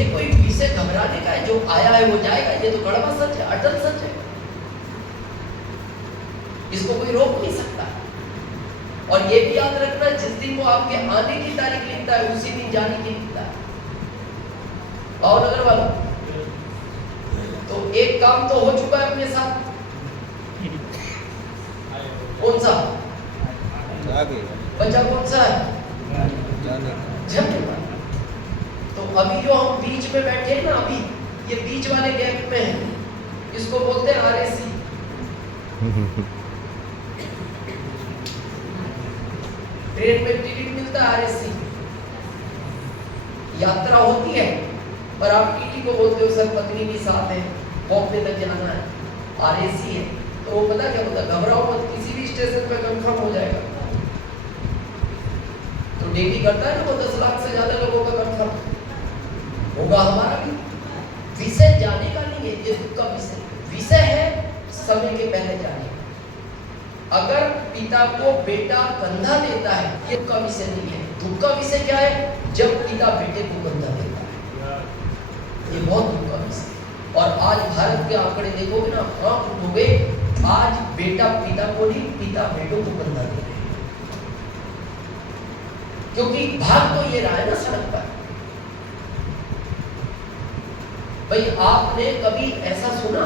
ये कोई विषय घबराने का है? जो आया है वो जाएगा, ये तो कड़वा सच है, अटल सच है, इसको कोई रोक नहीं सकता। और ये भी याद रखना, जिस दिन वो आपके आने की तारीख लिखता है उसी दिन जाने की लिखता है। भावनगर वालों, तो एक काम तो हो चुका है अपने साथ, कौन सा बच्चा कौन सा है? जाने वाला। तो अभी जो हम बीच में बैठे हैं ना, अभी ये बीच वाले गैप में है, इसको बोलते हैं आरएसी। ट्रेन में टिकट मिलता है आरएसी, यात्रा होती है पर आप टीटी को बोलते हो सर पत्नी भी साथ है, बॉम्बे तक जाना है, आरएसी है। तो वो पता क्या होता है, घबराओ मत, किसी भी स्टेशन पे कंफर्म हो जाएगा। तो डेली करता है ना वो 10 लाख से ज्यादा लोगों का कंफर्म होगा, हमारा भी। विषय जाने का नहीं है, ये दुख का विषय है समय के पहले जाने का। अगर पिता को बेटा कंधा देता है, ये दुख का विषय नहीं है। दुख का विषय क्या है? जब पिता बेटे को कंधा देता है, ये बहुत दुख का विषय। और आज भारत के आंकड़े देखोगे ना, आंख उठोगे, आज बेटा पिता को नहीं, पिता बेटों को कंधा दे रहे हैं, क्योंकि भाग तो ये रहा है ना सड़क पर। भाई आपने कभी ऐसा सुना,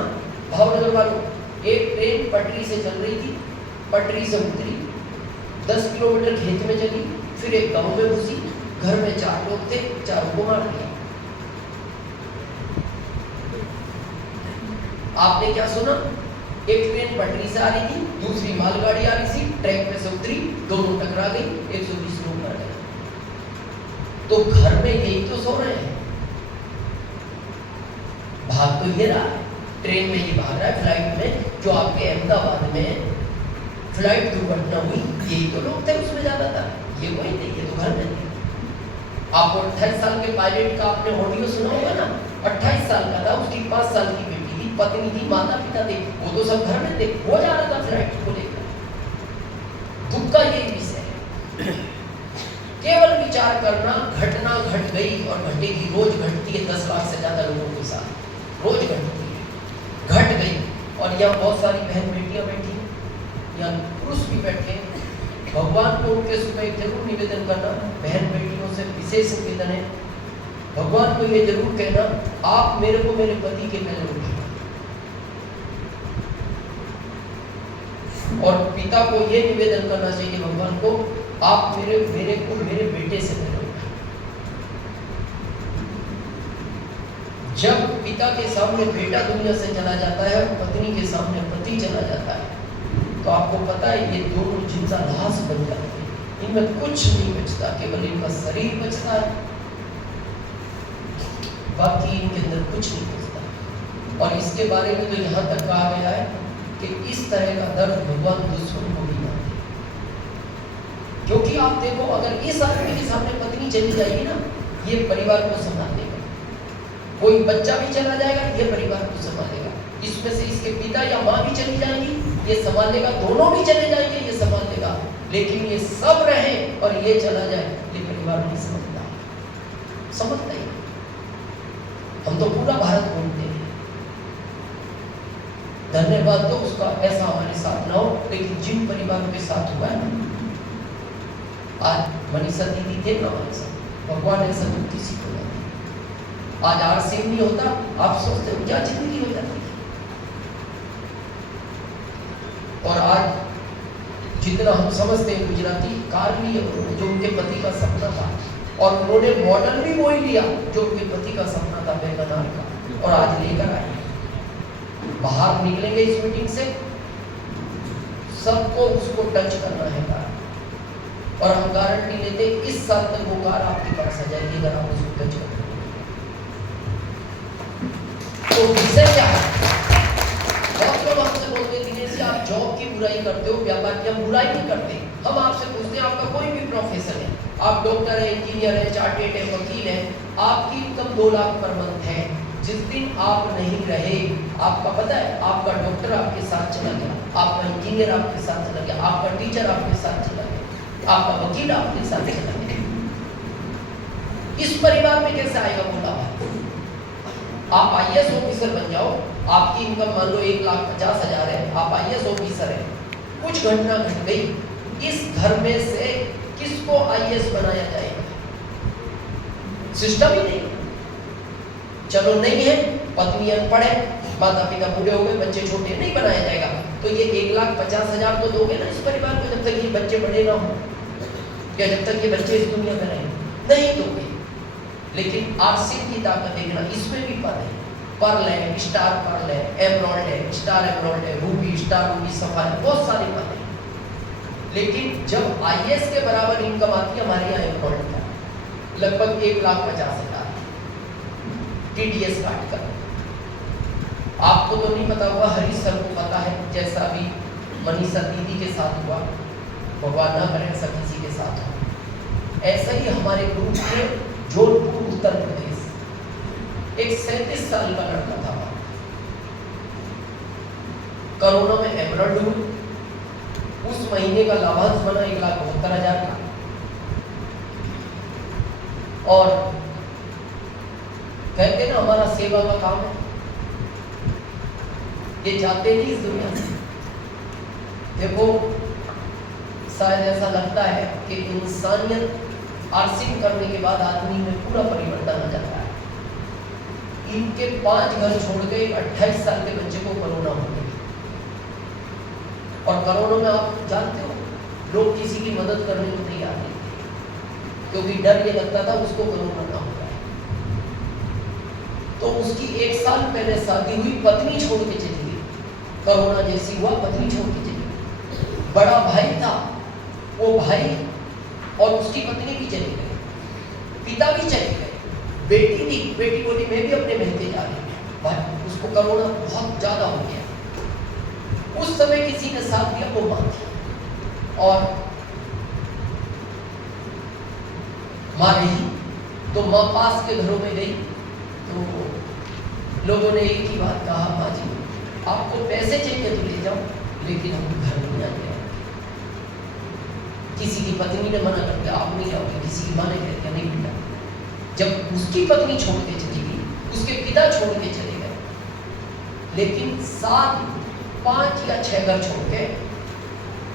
भावनगर वालों, एक ट्रेन पटरी से चल रही थी, पटरी से उतरी, 10 किलोमीटर खेत में चली, फिर एक गांव में घुसी, घर में 4 लोग थे, चारों को मार दिया। आपने क्या सुना? एक ट्रेन पटरी से आ रही थी, दूसरी मालगाड़ी आ रही थी, ट्रैक पे से उतरी, दोनों टकरा गई, 120 लोग मर गए। तो घर में यही तो सो रहे हैं, भाग तो ये रहा है, ट्रेन में ये भाग रहा है, फ्लाइट में जो आपके अहमदाबाद में फ्लाइट दुर्घटना हुई, यही तो लोग थे उसमें ज्यादातर, ये कोई नहीं, ये तो घर में थे। आपको 28 साल के पायलट का आपने ऑडियो सुना होगा ना, 28 साल का था, उसकी 5 साल की बेटी थी, पत्नी थी, माता पिता थे, वो तो सब घर में थे, वो जा रहा था फ्लाइट को लेकर। दुख का यही विषय है। केवल विचार करना, घटना घट गई और घटेगी, रोज घटती है 10 लाख से ज्यादा लोगों के साथ, रोज घटती है, घट गई। और यहाँ बहुत सारी बहन बेटियां बैठी, यहाँ पुरुष भी बैठे। भगवान को उनके सुबह जरूर निवेदन करना, बहन बेटियों से विशेष निवेदन है, भगवान को ये जरूर कहना, आप मेरे को मेरे पति के पहले उठिए। और पिता को ये निवेदन करना चाहिए भगवान को, आप मेरे को मेरे बेटे से पहले उठिए। जब पिता के सामने बेटा दुनिया से चला जाता है और पत्नी के सामने पति चला जाता है, तो आपको पता है ये दोनों जिंदा लाश बन जाते हैं, इनमें कुछ नहीं बचता, केवल इनका शरीर बचता है, बाकी इनके अंदर कुछ नहीं बचता। और इसके बारे में तो यहाँ तक कहा गया है कि इस तरह का दर्द भगवान दुश्मन को भी मानते हैं। क्योंकि आप देखो, अगर इस आदमी के सामने पत्नी चली जाएगी ना, ये परिवार को संभाल लेगा, कोई बच्चा भी चला जाएगा, ये परिवार को संभालेगा, इसमें से इसके पिता या माँ भी चली जाएंगी, ये संभाल लेगा, दोनों भी चले जाएंगे, ये संभाल लेगा। लेकिन ये सब रहे और ये चला जाए, ये परिवार नहीं समझता, समझते ही। हम तो पूरा भारत घूमते हैं, धन्यवाद तो उसका ऐसा हमारे साथ ना हो, लेकिन जिन परिवारों के साथ हुआ है, आज मनीषा दीदी थे ना हमारे साथ, भगवान ऐसा दुख किसी को नहीं। आज आरसीएम नहीं होता, आप सोचते हो क्या जिंदगी हो जाती। और आज जितना हम समझते हैं, गुजराती कार ली उन्होंने जो उनके पति का सपना था, और उन्होंने मॉडल भी वही लिया जो उनके पति का सपना था, वैगनार का, और आज लेकर आए। बाहर निकलेंगे इस मीटिंग से, सबको उसको टच करना है कार, और हम गारंटी लेते इस साल तक वो कार आपके पास आ जाएगी अगर आप उसको टच करेंगे। तो विषय क्या है? बहुत लोग हमसे बोलते हैं दिनेश जी आप जॉब की बुराई करते हो, व्यापार की। हम बुराई नहीं करते, हम आपसे पूछते हैं आपका कोई भी प्रोफेशन है, आप डॉक्टर है, इंजीनियर है, चार्टेड है, वकील है, आपकी इनकम 2 लाख पर मंथ है, जिस दिन आप नहीं रहे, आपका पता है, आपका डॉक्टर आपके साथ चला गया, आपका इंजीनियर आपके साथ चला गया, आपका टीचर आपके साथ चला गया, आपका वकील आपके साथ चला गया, इस परिवार में कैसे आएगा वो लाभ? आप आईएएस ऑफिसर बन जाओ, आपकी इनकम मान लो 1,50,000 है, आप आईएएस ऑफिसर है, कुछ घटना घट गई, इस घर में से किसको आईएएस बनाया जाएगा? सिस्टम ही नहीं। चलो नहीं है, पत्नी अनपढ़ है, माता पिता बूढ़े हो गए, बच्चे छोटे, नहीं बनाया जाएगा, तो ये 1,50,000 तो दोगे ना इस परिवार को, जब तक ये बच्चे बड़े ना हो, या जब तक ये बच्चे इस दुनिया में रहें, नहीं दोगे। लेकिन आरसीएम की ताकत देखना, इसमें भी पद है, पर्ल है, स्टार पर्ल है, एमराल्ड है, स्टार एमराल्ड है, रूबी, स्टार रूबी, सफायर, बहुत सारे पद है। लेकिन जब आईएएस के बराबर इनकम आती है, हमारे यहाँ एमराल्ड का लगभग 1,50,000 टीडीएस काट कर। आपको तो नहीं पता होगा, हरीश सर को पता है, जैसा अभी मनीषा दीदी के साथ हुआ, भगवान ना करें सब किसी के साथ हो। ऐसा ही हमारे ग्रुप में जोधपुर उत्तर प्रदेश एक 37 साल का लड़का था, कोरोना में एमराल्ड हुई, उस महीने का लाभांश बना 1,72,000 का, और कहते ना हमारा सेवा का काम है, ये जाते नहीं इस दुनिया से। देखो शायद ऐसा लगता है कि इंसानियत आरसीएम करने के बाद आदमी में पूरा परिवर्तन आ जाता है। इनके 5 घर छोड़ के 28 साल के बच्चे को कोरोना हो गया, और कोरोना में आप जानते हो लोग किसी की मदद करने को तैयार नहीं थे, क्योंकि डर ये लगता था उसको कोरोना ना हो जाए। तो उसकी 1 साल पहले शादी हुई, पत्नी छोड़ के चली गई, कोरोना जैसी हुआ पत्नी छोड़ के चली गई। बड़ा भाई था, वो भाई और उसकी पत्नी भी चली गई, पिता भी चले गए, बेटी थी, बेटी बोली मैं भी अपने महते जा रही हूँ, भाई उसको कोरोना बहुत ज्यादा हो गया। उस समय किसी ने साथ दिया, वो मां थी, और मां रही तो मां पास के घरों में गई, तो लोगों ने एक ही बात कहा, माँ जी आपको पैसे चाहिए तो ले जाओ, लेकिन हम घर नहीं आते। किसी की पत्नी ने मना कर दिया, आप नहीं जाओगे, किसी की माँ ने कह दिया नहीं बेटा। जब उसकी पत्नी छोड़ के चली गई, उसके पिता छोड़ के चले गए, लेकिन 7, 5 या 6 घर छोड़ के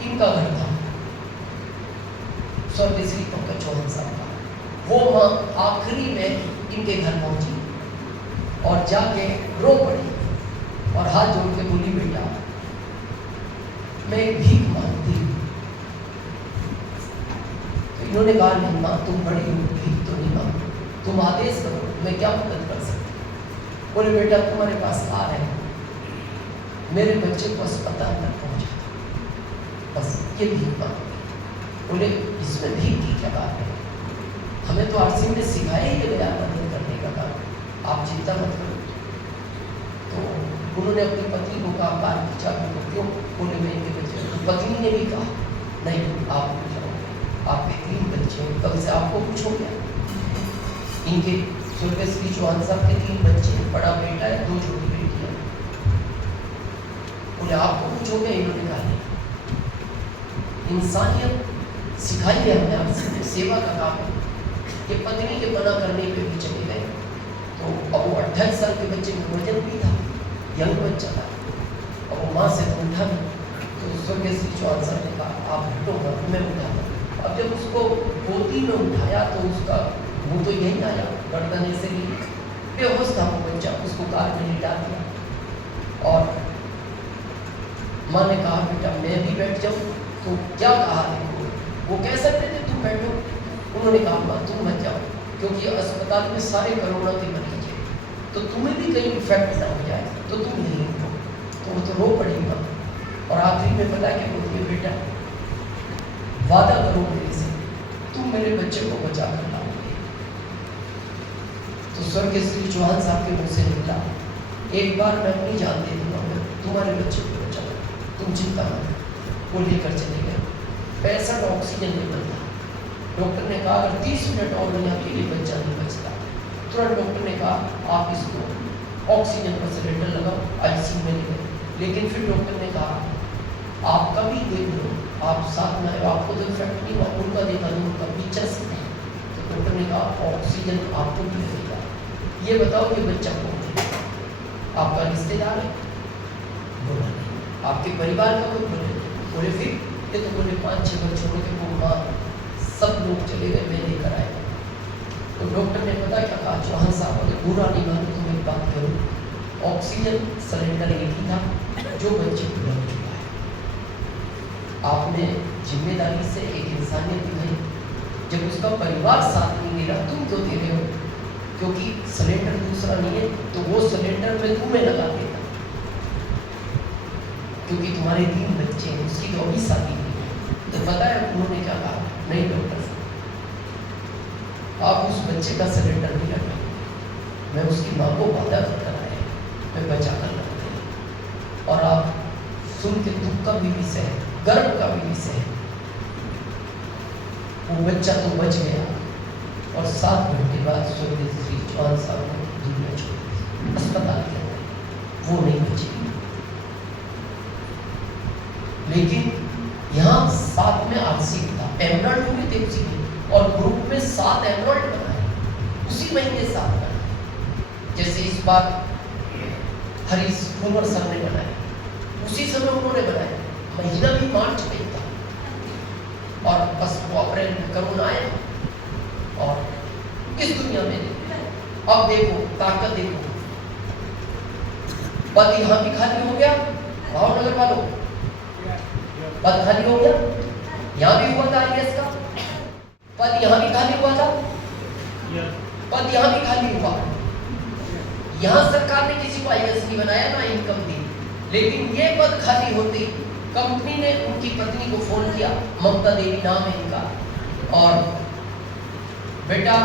इनका घर था स्वर्गीय श्री पंकज चौहान साहब का। वो माँ आखिरी में इनके घर पहुंची और जाके रो पड़ी और हाथ जोड़ के बोली बेटा मैं एक भीख मांगती हूँ। तो इन्होंने कहा नहीं माँ तुम बड़ी हो, भीख तो नहीं मांगो, तुम आदेश करो, मैं क्या मदद कर सकती। बोले बेटा तुम्हारे पास आ रहे हैं, मेरे बच्चे को अस्पताल तक पहुंचा, बस ये भीख मांगो। बोले इसमें भीख की क्या बात है, हमें तो आरसीएम ने सिखाया ही गया मदद करने का काम, आप चिंता मत करो। तो उन्होंने अपनी पत्नी को कहा कार खींचा, क्यों? बोले मैं इनके बच्चे। तो पत्नी ने भी कहा नहीं आप नहीं जाओगे, आपके 3 बच्चे हैं, कब से आपको कुछ हो गया। इनके स्वर्गीय श्री चौहान साहब के 3 बच्चे हैं, बड़ा बेटा है, 2 छोटी बेटी है। बोले आपको कुछ हो गया? इन्होंने कहा नहीं। इंसानियत सिखाई है हमने, आपसे सेवा का काम है। ये पत्नी के मना करने पे भी चले गए, तो अब वो 28 साल के बच्चे में वजन भी था, यंग बच्चा था, और वो माँ से तो उठा नहीं। तो स्वर्गीय श्री चौहान साहब ने कहा आप हटो मैं उठाऊंगा। अब जब उसको गोदी में उठाया तो उसका मुँह तो यही आया, गर्दन से भी बेहोश था वो बच्चा, उसको कार में लिटा दिया। और माँ ने कहा बेटा मैं भी बैठ जाऊँ, तो क्या कहा देखो, वो कह सकते थे तुम बैठो, उन्होंने कहा माँ तुम मत जाओ, क्योंकि अस्पताल में सारे कोरोना के मरीज हैं, तो तुम्हें भी कहीं इफेक्ट ना हो जाए, तो तुम नहीं हो। तो वो तो रो पड़ी माँ, और आखिरी में पता क्या बोलती है बेटा वादा करो मेरे से, तुम मेरे बच्चे को बचा कर लाओगे। तो स्वर्गीय श्री चौहान साहब के मुँह से निकला एक बार मैं अपनी जान दे दूंगा, मैं तुम्हारे बच्चे को बचाऊँ, तुम चिंता मत। वो लेकर चले गए, 65 ऑक्सीजन लेवल था। डॉक्टर ने कहा अगर 30 मिनट और यहाँ के लिए बच्चा नहीं बचता, तुरंत डॉक्टर ने कहा आप इसको ऑक्सीजन का सिलेंडर लगाओ, आईसीयू में ले गए। लेकिन फिर डॉक्टर ने कहा आप कभी देख लो, आप साथ में आए, आपको तो इफेक्ट नहीं हुआ, उनका देखा नहीं, उनका पिक्चर से नहीं। तो डॉक्टर ने कहा ऑक्सीजन आपको भी लगेगा। ये बताओ ये बच्चा कौन है? आपका रिश्तेदार है? बोला नहीं। आपके परिवार का कोई? बोले फिर? ये तो बोले 5-6 बच्चों के वो माँ सब लोग चले गए, मैं लेकर आया। तो डॉक्टर ने पता क्या कहा, चौहान साहब अगर बुरा नहीं मानो तो मैं एक बात करूँ, ऑक्सीजन सिलेंडर एक ही था जो बच्चे को लग चुका है। आपने जिम्मेदारी से एक इंसानियत दिखाई, जब उसका परिवार साथ नहीं दे रहा तुम तो दे रहे हो, क्योंकि सिलेंडर दूसरा नहीं है तो वो सिलेंडर में तुम्हें लगा देता, क्योंकि तुम्हारे 3 बच्चे हैं, उसकी तो अभी शादी हुई है। तो पता है उन्होंने क्या कहा, नहीं डॉक्टर आप उस बच्चे का सिलेंडर नहीं लगा, मैं उसकी माँ को वादा कर आया, मैं बचा कर रखते। और आप सुन के दुख का भी विषय है, गर्व का भी विषय है, वो बच्चा तो बच गया और 7 घंटे बाद स्वर्गीय श्री चौहान साहब ने दुनिया छोड़ दी अस्पताल के अंदर, वो नहीं बची। लेकिन यहाँ 7 में आरसी था, एमरल्ड हुए थे उसी में, और ग्रुप में 7 एमरल्ड बनाए उसी महीने 7 बनाए। जैसे इस बार हरीश कुंवर सर ने बनाए, उसी समय उन्होंने बनाए, महीना भी मार्च में था, और बस वो अप्रैल में कोरोना आया और इस दुनिया में अब देखो ताकत देखो, पद यहाँ भी खाली हो गया, भावनगर वालों पद खाली हो गया, यहाँ भी हुआ था आईएएस का पद, यहाँ भी खाली हुआ था पद, यहाँ भी खाली हुआ। यहाँ सरकार ने किसी को आईएएस नहीं बनाया ना इनकम दी, लेकिन ये पद खाली होते कंपनी ने उनकी पत्नी को फोन किया, ममता देवी नाम है इनका, और बेटा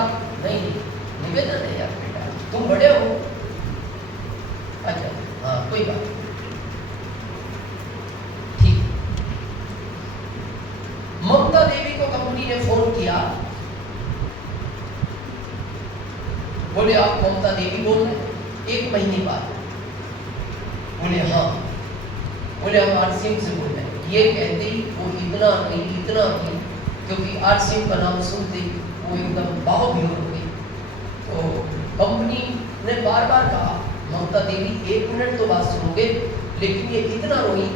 नहीं निवेदन है यार, बेटा तुम बड़े हो, अच्छा हाँ कोई बात ठीक। ममता देवी को कंपनी ने फोन किया, बोले आप ममता देवी बोल रहे हैं? 1 महीने बाद बोले हाँ, बोले हम आरसीएम से बोल रहे हैं। ये कहते ही वो इतना नहीं, क्योंकि आरसीएम का नाम सुनते ही वो एकदम बाहुबीर हो गई। तो कंपनी ने बार बार कहा ममता देवी 1 मिनट तो बात सुनोगे, लेकिन ये इतना रोई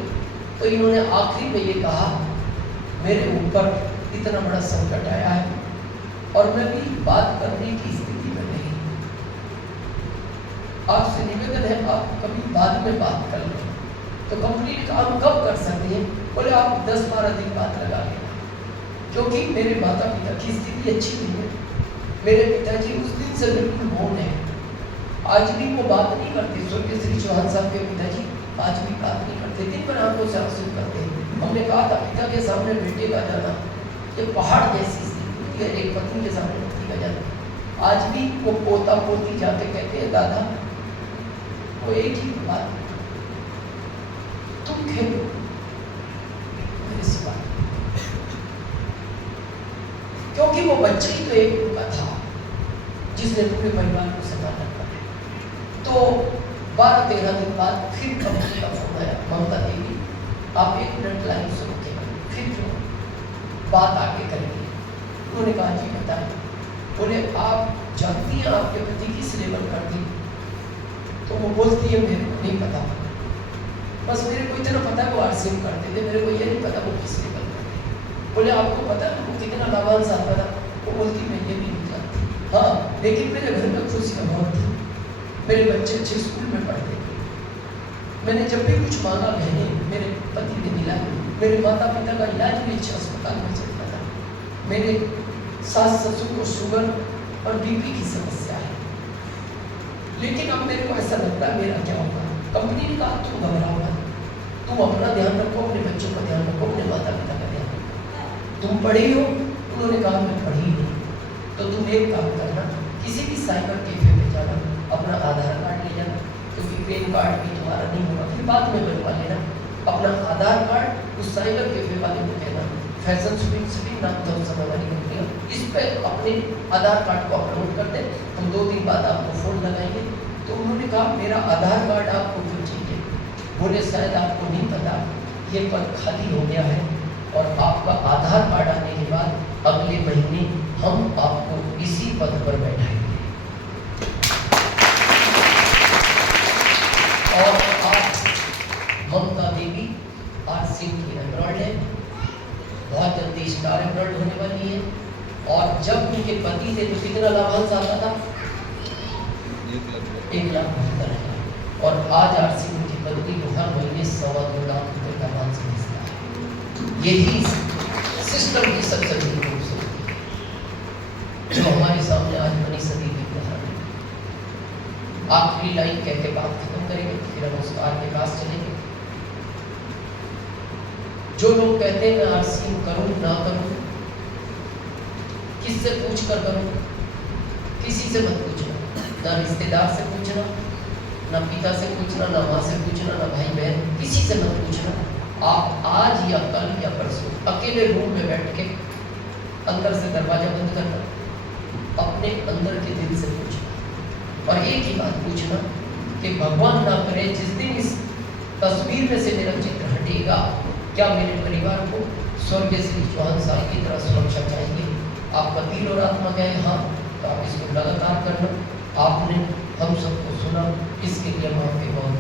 तो इन्होंने आखिरी में ये कहा मेरे ऊपर इतना बड़ा संकट आया है और मैं भी बात करने की स्थिति में नहीं, आपसे निवेदन है आप कभी बाद में बात कर लें। तो कंपनी ने कहा हम कब कर सकते हैं? बोले आप 10-12 दिन बाद लगा लेना, क्योंकि मेरे माता पिता की स्थिति अच्छी नहीं है, मेरे पिताजी उस दिन से बिल्कुल मौन है, आज भी वो बात नहीं करते। स्वर्गीय श्री चौहान साहब के पिताजी आज भी बात नहीं करते, दिन भर आंखों से आंसू करते हैं। हमने कहा था पिता के सामने बेटे का जाना ये पहाड़ जैसी स्थिति है, एक पत्नी के सामने पति का जाना। आज भी वो पोता पोती जाके कहते हैं दादा वो एक ही बात, तुम खेलो मेरे सिवा, क्योंकि वो बच्चा ही तो एक उनका था जिसने पूरे परिवार को संभाला। तो 12-13 दिन बाद फिर कंपनी का फोन आया, ममता देवी आप 1 मिनट लाइन सुन के फिर जो बात आगे करेंगे। उन्होंने कहा जी बताएं। बोले आप जानती हैं आपके पति किस लेवल पर थी? तो वो बोलती है मेरे को नहीं पता, बस मेरे को इतना पता है वो आरसीएम करते थे, मेरे को ये नहीं पता वो किस लेवल पर थे। बोले आपको पता है वो कितना लाभांश आता था? वो बोलती मैं ये भी नहीं जानती, हाँ लेकिन मेरे घर में खुशी का बहुत थी, मेरे बच्चे अच्छे स्कूल में पढ़ते थे, मैंने जब भी कुछ मांगा मैंने मेरे पति ने दिलाया, मेरे माता पिता का इलाज भी अच्छे अस्पताल में चलता था, मेरे सास ससुर को शुगर और बीपी की समस्या है, लेकिन अब मेरे को ऐसा लगता है मेरा क्या होगा। कंपनी ने कहा तुम घबराओ मत, तुम अपना ध्यान रखो, अपने बच्चों का ध्यान रखो, अपने माता पिता का ध्यान रखो। तुम पढ़ी हो? उन्होंने कहा मैं पढ़ी नहीं। तो तुम एक काम करना, किसी भी साइबर कैफे में जाना, अपना आधार कार्ड ले जाना, क्योंकि पैन कार्ड भी तुम्हारा नहीं होगा, फिर बाद में बनवा लेना। अपना आधार कार्ड उस साइबर कैफे वाले को देना, फैशन स्विंग नाम था उस समय वाली कंपनी, इस पर अपने आधार कार्ड को अपलोड कर दे, हम 2 दिन बाद आपको फोन लगाएंगे। तो उन्होंने कहा मेरा आधार कार्ड आपको क्यों चाहिए? बोले शायद आपको नहीं पता ये पद खाली हो गया है और आपका आधार कार्ड आने के बाद अगले महीने हम आपको इसी पद पर बैठाएंगे और आज ममता देवी आज सिंह की एमरल्ड है, बहुत जल्दी स्टार एमरल्ड होने वाली है। और जब उनके पति थे तो कितना लाभांश आता था? 1,72,000। और आज आरसी उनकी पत्नी को हर महीने 2.25 लाख रुपए लाभांश मिलता है। यही सिस्टम की सबसे बड़ी खूबसूरती जो हमारे सामने आज बनी सदी की कहानी। आखिरी लाइन कह के बात खत्म करेंगे, फिर हम उस के पास चलेंगे। जो लोग कहते हैं मैं आरसी करूं ना करूं, किससे पूछ कर करूं? किसी से मत पूछना, ना रिश्तेदार से पूछना, ना पिता से पूछना, ना माँ से पूछना, ना भाई बहन, किसी से मत पूछना। आप आज या कल या परसों अकेले रूम में बैठ के अंदर से दरवाजा बंद करना, अपने अंदर के दिल से पूछना और एक ही बात पूछना कि भगवान ना करे जिस दिन इस तस्वीर में से मेरा चित्र हटेगा, क्या मेरे परिवार को स्वर्गीय श्री चौहान साहब की तरह सुरक्षा चाहिए? आपका दिल और आत्मा गए हाँ, तो आप इसको लगातार करना। आपने हम सबको सुना, इसके लिए हम आपके बहुत